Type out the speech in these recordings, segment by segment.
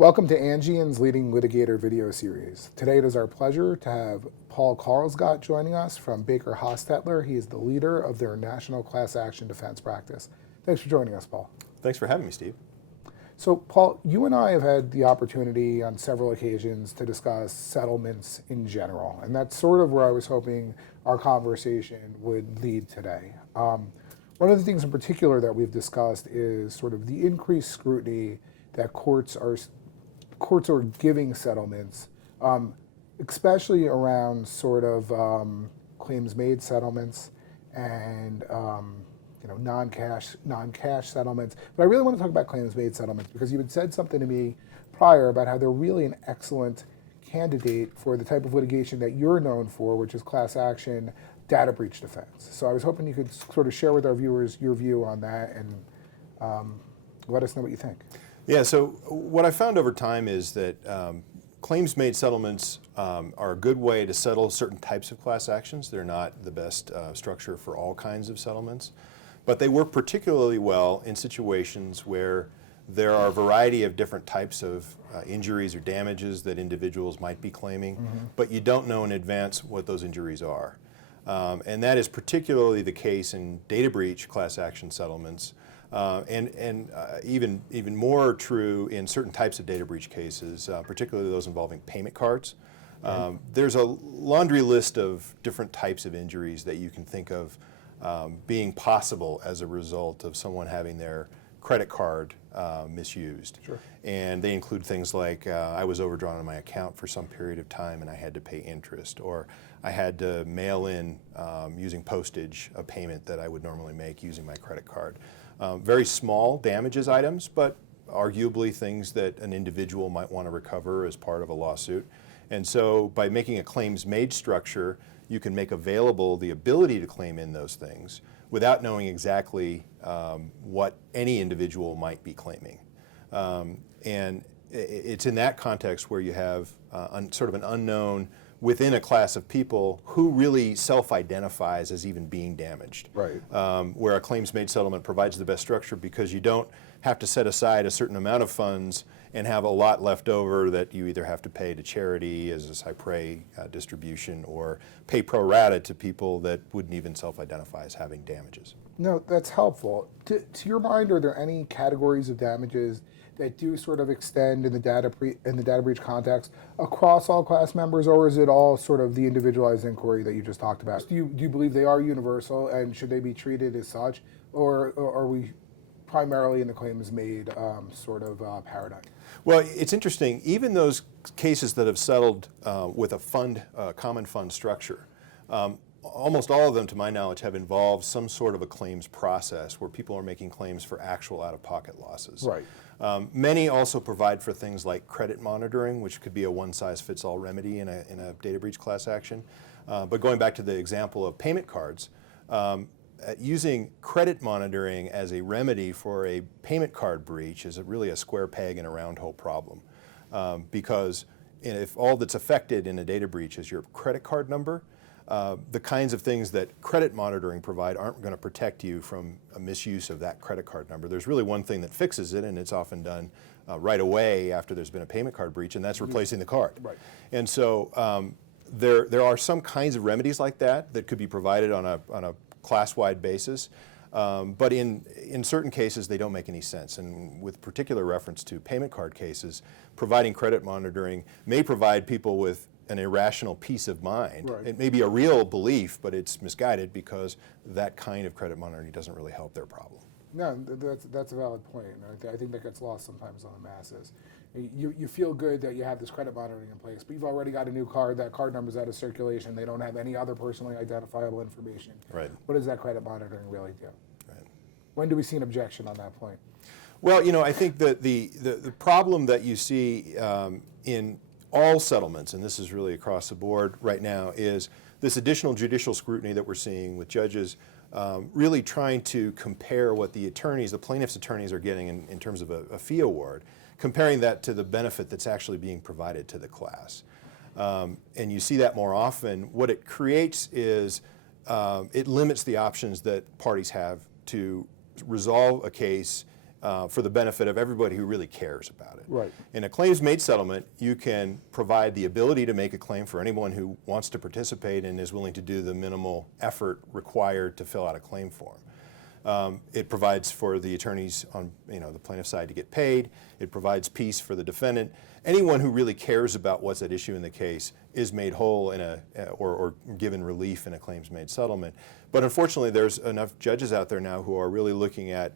Welcome to Angian's Leading Litigator video series. Today it is our pleasure to have Paul Carlsgott joining us from Baker Hostetler. He is the leader of their National Class Action Defense practice. Thanks for joining us, Paul. Thanks for having me, Steve. So, Paul, you and I have had the opportunity on several occasions to discuss settlements in general, and that's sort of where I was hoping our conversation would lead today. One of the things in particular that we've discussed is sort of the increased scrutiny that courts are giving settlements, especially around sort of claims-made settlements and non-cash settlements. But I really want to talk about claims-made settlements because you had said something to me prior about how they're really an excellent candidate for the type of litigation that you're known for, which is class action data breach defense. So I was hoping you could sort of share with our viewers your view on that and let us know what you think. Yeah, so what I found over time is that claims-made settlements are a good way to settle certain types of class actions. They're not the best structure for all kinds of settlements, but they work particularly well in situations where there are a variety of different types of injuries or damages that individuals might be claiming, but you don't know in advance what those injuries are. And that is particularly the case in data breach class action settlements. Even more true in certain types of data breach cases, particularly those involving payment cards. There's a laundry list of different types of injuries that you can think of being possible as a result of someone having their credit card misused. Sure. And they include things like I was overdrawn on my account for some period of time and I had to pay interest, or I had to mail in using postage a payment that I would normally make using my credit card. Very small damages items, but arguably things that an individual might want to recover as part of a lawsuit. And so by making a claims-made structure, you can make available the ability to claim in those things without knowing exactly what any individual might be claiming. And it's in that context where you have sort of an unknown within a class of people who really self-identifies as even being damaged. Right. Where a claims-made settlement provides the best structure because you don't have to set aside a certain amount of funds and have a lot left over that you either have to pay to charity as a cypre distribution or pay pro rata to people that wouldn't even self-identify as having damages. No, that's helpful. To your mind, are there any categories of damages that do sort of extend in the data breach context across all class members, or is it all sort of the individualized inquiry that you just talked about? Do you believe they are universal, and should they be treated as such, or are we primarily in the claims-made sort of paradigm? Well, it's interesting. Even those cases that have settled with a common fund structure, almost all of them, to my knowledge, have involved some sort of a claims process where people are making claims for actual out-of-pocket losses. Right. Many also provide for things like credit monitoring, which could be a one-size-fits-all remedy in a data breach class action. But going back to the example of payment cards, using credit monitoring as a remedy for a payment card breach is really a square peg in a round hole problem. Because if all that's affected in a data breach is your credit card number, the kinds of things that credit monitoring provide aren't going to protect you from a misuse of that credit card number. There's really one thing that fixes it, and it's often done right away after there's been a payment card breach, and that's replacing the card. Right. And so there are some kinds of remedies like that that could be provided on a class-wide basis, but in certain cases they don't make any sense. And with particular reference to payment card cases, providing credit monitoring may provide people with an irrational peace of mind. Right. It may be a real belief, but it's misguided because that kind of credit monitoring doesn't really help their problem. No, that's a valid point. I think that gets lost sometimes on the masses. You feel good that you have this credit monitoring in place, but you've already got a new card. That card number's out of circulation. They don't have any other personally identifiable information. Right. What does that credit monitoring really do? Right. When do we see an objection on that point? Well, I think that the problem that you see in all settlements, and this is really across the board right now, is this additional judicial scrutiny that we're seeing with judges really trying to compare what the plaintiff's attorneys are getting in terms of a fee award, comparing that to the benefit that's actually being provided to the class. And you see that more often. What it creates is it limits the options that parties have to resolve a case for the benefit of everybody who really cares about it. Right. In a claims-made settlement, you can provide the ability to make a claim for anyone who wants to participate and is willing to do the minimal effort required to fill out a claim form. It provides for the attorneys on the plaintiff side to get paid. It provides peace for the defendant. Anyone who really cares about what's at issue in the case is made whole in or given relief in a claims-made settlement. But unfortunately, there's enough judges out there now who are really looking at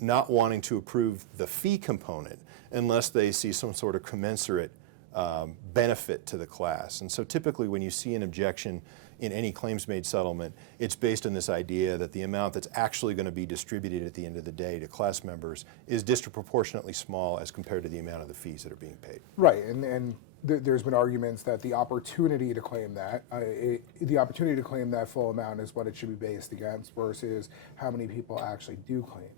not wanting to approve the fee component unless they see some sort of commensurate benefit to the class. And so typically when you see an objection in any claims-made settlement, it's based on this idea that the amount that's actually going to be distributed at the end of the day to class members is disproportionately small as compared to the amount of the fees that are being paid. Right, and there's been arguments that the opportunity to claim that, full amount is what it should be based against versus how many people actually do claim.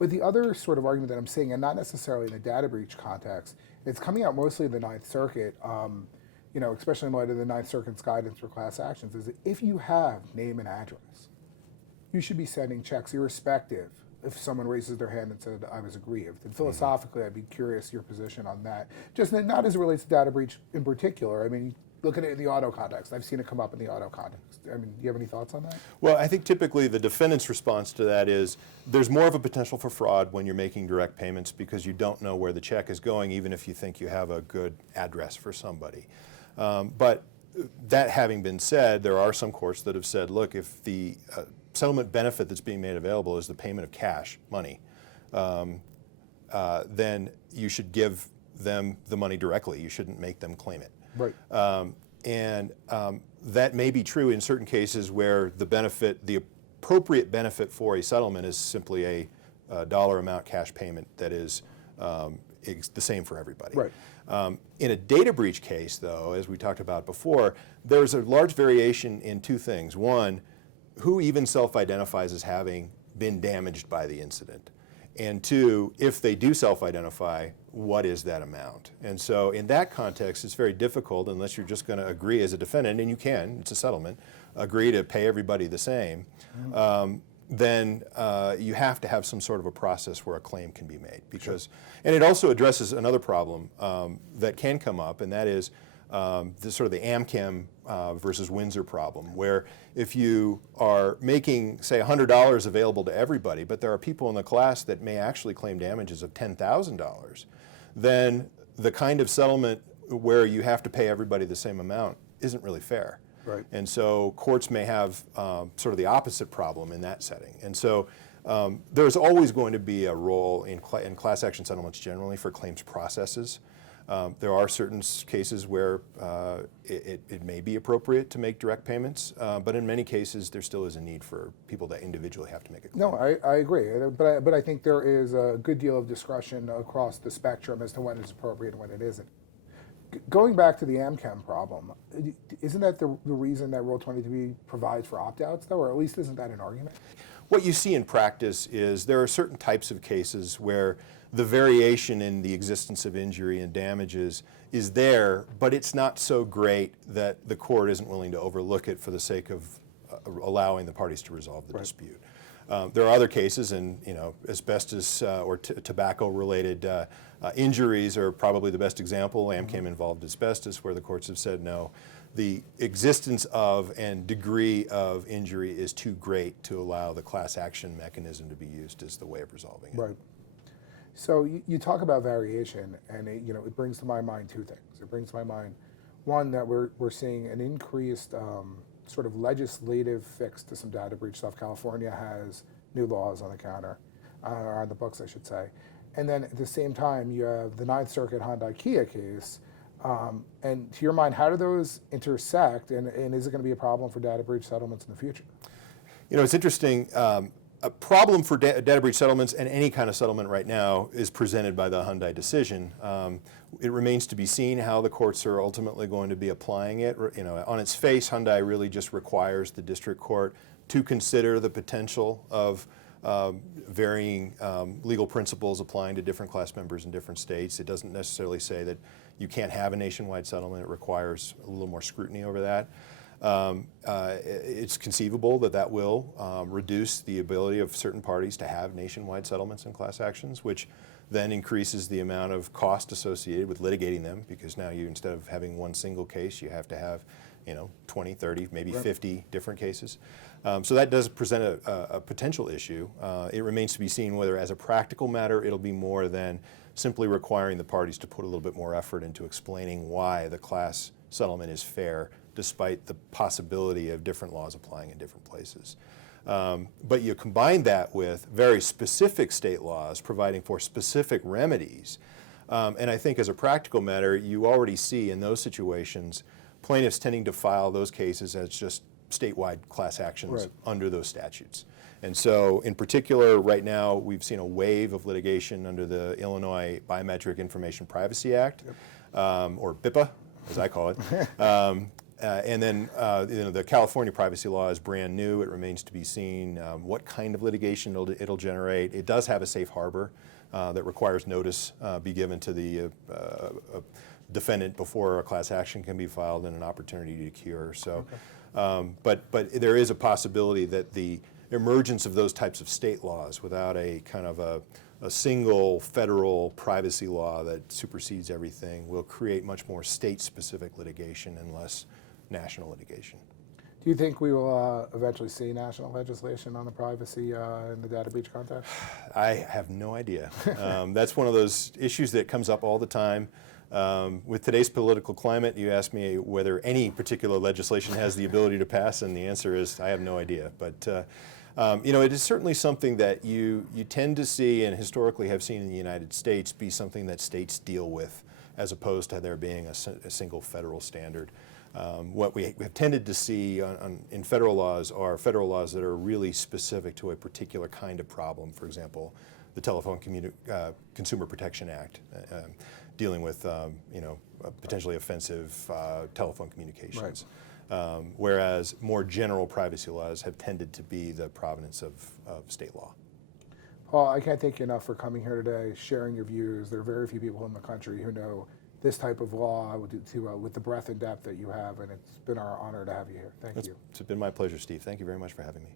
But the other sort of argument that I'm seeing, and not necessarily in the data breach context, it's coming out mostly in the Ninth Circuit, especially in light of the Ninth Circuit's guidance for class actions, is that if you have name and address, you should be sending checks irrespective if someone raises their hand and said, I was aggrieved. And philosophically, I'd be curious your position on that. Just not as it relates to data breach in particular. I mean, look at it in the auto context. I've seen it come up in the auto context. I mean, do you have any thoughts on that? Well, I think typically the defendant's response to that is there's more of a potential for fraud when you're making direct payments because you don't know where the check is going, even if you think you have a good address for somebody. But that having been said, there are some courts that have said, look, if the settlement benefit that's being made available is the payment of cash, money, then you should give them the money directly. You shouldn't make them claim it. Right. That may be true in certain cases where the appropriate benefit for a settlement is simply a dollar amount cash payment that is the same for everybody. Right. In a data breach case, though, as we talked about before, there's a large variation in two things. One, who even self-identifies as having been damaged by the incident? And two, if they do self-identify, what is that amount? And so in that context, it's very difficult unless you're just going to agree as a defendant, and you can, it's a settlement, agree to pay everybody the same, then you have to have some sort of a process where a claim can be made. Because, and it also addresses another problem that can come up, and that is the AmChem versus Windsor problem, where if you are making, say, $100 available to everybody, but there are people in the class that may actually claim damages of $10,000, then the kind of settlement where you have to pay everybody the same amount isn't really fair. Right. And so courts may have sort of the opposite problem in that setting. And so there's always going to be a role in class action settlements generally for claims processes. There are certain cases where it may be appropriate to make direct payments, but in many cases there still is a need for people that individually have to make a claim. No, I agree, but I think there is a good deal of discretion across the spectrum as to when it's appropriate and when it isn't. Going back to the AmChem problem, isn't that the reason that Rule 23 provides for opt-outs, though, or at least isn't that an argument? What you see in practice is there are certain types of cases where the variation in the existence of injury and damages is there, but it's not so great that the court isn't willing to overlook it for the sake of allowing the parties to resolve the dispute. There are other cases, and asbestos or tobacco-related injuries are probably the best example. AmChem involved asbestos, where the courts have said no. The existence of and degree of injury is too great to allow the class action mechanism to be used as the way of resolving it. Right. So you talk about variation, and it brings to my mind two things. It brings to my mind, one, that we're seeing an increased sort of legislative fix to some data breach stuff. California has new laws on the counter, or on the books, I should say. And then at the same time, you have the Ninth Circuit Hyundai-Kia case. And to your mind, how do those intersect, and is it going to be a problem for data breach settlements in the future? It's interesting. A problem for data breach settlements and any kind of settlement right now is presented by the Hyundai decision. It remains to be seen how the courts are ultimately going to be applying it. On its face, Hyundai really just requires the district court to consider the potential of varying legal principles applying to different class members in different states. It doesn't necessarily say that you can't have a nationwide settlement. It requires a little more scrutiny over that. It's conceivable that that will reduce the ability of certain parties to have nationwide settlements and class actions, which then increases the amount of cost associated with litigating them, because now you, instead of having one single case, you have to have 20, 30, maybe 50 different cases. So that does present a potential issue. It remains to be seen whether, as a practical matter, it'll be more than simply requiring the parties to put a little bit more effort into explaining why the class settlement is fair, despite the possibility of different laws applying in different places. But you combine that with very specific state laws providing for specific remedies. And I think as a practical matter, you already see in those situations plaintiffs tending to file those cases as just statewide class actions under those statutes. And so in particular, right now, we've seen a wave of litigation under the Illinois Biometric Information Privacy Act, or BIPA, as I call it. And then the California privacy law is brand new. It remains to be seen what kind of litigation it'll generate. It does have a safe harbor that requires notice be given to the defendant before a class action can be filed and an opportunity to cure. So, but there is a possibility that the emergence of those types of state laws without a kind of a single federal privacy law that supersedes everything will create much more state-specific litigation and less national litigation. Do you think we will eventually see national legislation on the privacy in the data breach context? I have no idea. That's one of those issues that comes up all the time. With today's political climate, you ask me whether any particular legislation has the ability to pass, and the answer is I have no idea. But it is certainly something that you tend to see, and historically have seen in the United States, be something that states deal with, as opposed to there being a single federal standard. What we have tended to see in federal laws are federal laws that are really specific to a particular kind of problem. For example, the Telephone Consumer Protection Act, dealing with potentially offensive telephone communications. Whereas more general privacy laws have tended to be the provenance of state law. Paul, I can't thank you enough for coming here today, sharing your views. There are very few people in the country who know this type of law with the breadth and depth that you have, and it's been our honor to have you here. Thank you. It's been my pleasure, Steve. Thank you very much for having me.